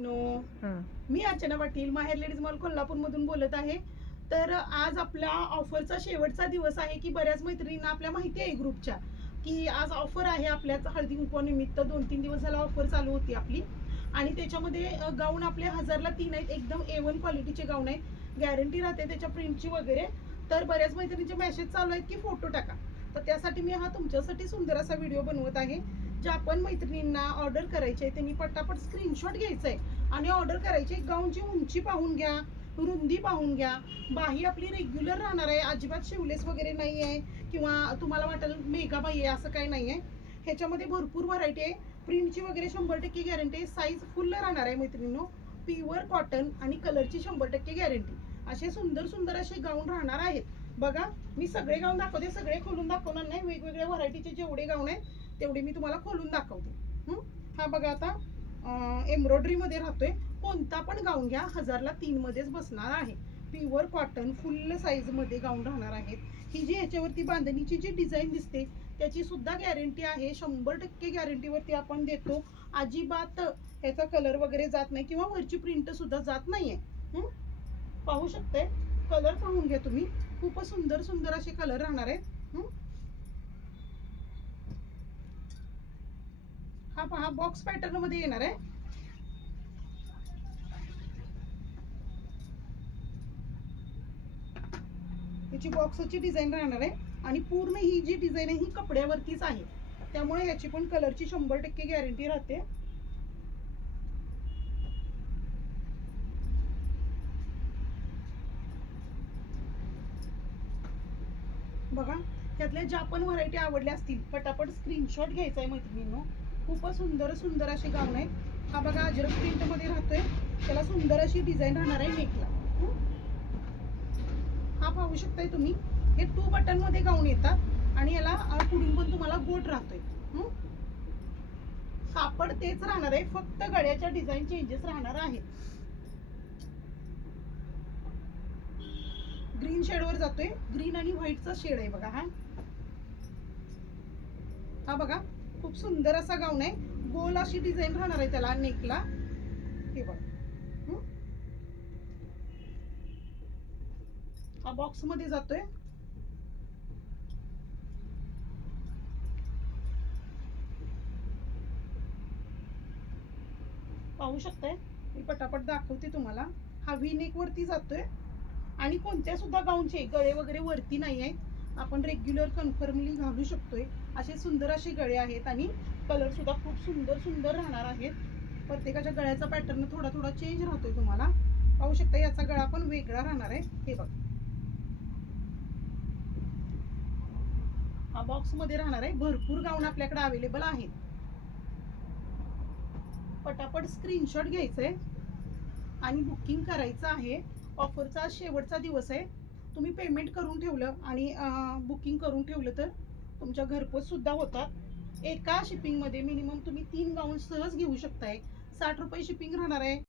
No हं. मी अर्चना पाटील माहेर ladies mall Kolhapur मधून बोलत आहे. तर आज आपल्या ऑफरचा शेवटचा दिवस आहे की बऱ्याच मैत्रिणींना आपल्या माहिती आहे ग्रुपच्या की आज ऑफर आहे. आपल्याच हळदी कुंकवानिमित्त 2-3 दिवस झाला ऑफर चालू होती आपली. आणि त्याच्यामध्ये गाऊन आपले 1000ला 3 आहेत. एकदम A1 क्वालिटीचे गाऊन आहेत. गॅरंटी राहते त्याच्या प्रिंटची वगैरे. तर बऱ्याच मैत्रिणींचे मेसेज चालू आहेत की फोटो टाका. तर त्यासाठी मी हा तुमच्यासाठी सुंदर असा व्हिडिओ बनवत आहे. ज्या पण मैत्रिणींना ऑर्डर करायची आहे त्यांनी पटापट स्क्रीनशॉट घ्यायचा आहे आणि ऑर्डर करायची. गाऊनची उंची पाहून घ्या, रुंदी पाहून घ्या. बाही आपली रेग्युलर राहणार आहे, अजिबात शिवलेस वगैरे नाही आहे किंवा तुम्हाला वाटेल मेगा बाही आहे असं काही नाही आहे. ह्याच्यामध्ये भरपूर व्हरायटी आहे. प्रिंटची वगैरे 100% गॅरंटी आहे. साईज फुल राहणार आहे मैत्रिणींनो. प्युअर कॉटन आणि कलरची 100% गॅरंटी. असे सुंदर सुंदर असे गाऊन राहणार आहेत. बघा मी सगळे गाऊन दाखवते, सगळे खोलून दाखवणार नाही. वेगवेगळ्या व्हरायटीचे जेवढे गाऊन आहेत तेवढे मी तुम्हाला खोलून दाखवते. हा बघा आता एम्ब्रॉयडरी मध्ये राहतोय. कोणता पण गाऊन घ्या 1000ला 3 मध्येच बसणार आहे. प्युअर कॉटन फुल साईज मध्ये गाऊन राहणार आहेत. ही जी ह्याच्यावरती बांधणीची जी डिझाईन दिसते त्याची सुद्धा गॅरंटी आहे. 100% गॅरंटीवरती आपण देतो. अजिबात ह्याचा कलर वगैरे जात नाही किंवा वरची प्रिंट सुद्धा जात नाहीये. पाहू शकते, कलर पाहून घ्या तुम्ही. खूपच सुंदर सुंदर असे कलर राहणार आहेत. हा पहा बॉक्स पॅटर्न मध्ये येणार आहे. याची बॉक्सची डिझाईन राहणार आहे आणि पूर्ण ही जी डिझाईन आहे ही कपड्यावरतीच आहे. त्यामुळे याची पण कलरची 100% गॅरंटी राहते. बघा त्यातल्या ज्या पण व्हरायटी आवडल्या असतील पटापट स्क्रीनशॉट घ्यायचा आहे मैत्रिणींनो. खूपच सुंदर सुंदर असे गाऊन आहेत. हा बघा अजरक प्रिंट मध्ये राहतोय. त्याला सुंदर अशी डिझाईन राहणार आहे नेकला. हा पाहू शकताय तुम्ही. हे 2 बटन मध्ये गाऊन येतात आणि याला पुढून पण तुम्हाला गोट राहतोय. कापड तेच राहणार आहे, फक्त गळ्याच्या डिझाईन चेंजेस राहणार आहेत. ग्रीन शेड वर जातोय. ग्रीन आणि व्हाईटचा शेड आहे बघा हा. हा बघा खूप सुंदर असा गाऊन आहे. गोल अशी डिझाईन राहणार आहे त्याला नेकला. हे बघा हा बॉक्स मध्ये जातोय. पाहू शकताय, मी पटापट दाखवते तुम्हाला. हा व्ही नेक वरती जातोय आणि कोणत्या सुद्धा गाऊनचे गळे वगैरे वरती नाही आहेत. आपण रेग्युलर कन्फर्मली घालू शकतोय. असे सुंदर असे गळे आहेत आणि कलर सुद्धा खूप सुंदर सुंदर राहणार आहेत. प्रत्येकाच्या गळ्याचा पॅटर्न थोडा थोडा चेंज राहतोय तुम्हाला. पाहू शकता याचा गळा पण वेगळा राहणार आहे. हे बघ हा बॉक्स मध्ये राहणार आहे. भरपूर गाऊन आपल्याकडे अवेलेबल आहेत. पटापट स्क्रीनशॉट घ्यायचंय आणि बुकिंग करायचं आहे. ऑफरचा शेवटचा दिवस आहे. तुम्ही पेमेंट करून ठेवलं आणि बुकिंग करून ठेवलं तर तुमच्या घरपोच सुद्धा होतात. एका शिपिंग मध्ये मिनिमम तुम्ही 3 गाऊन सहज घेऊ शकताय. 60 रुपये शिपिंग राहणार आहे.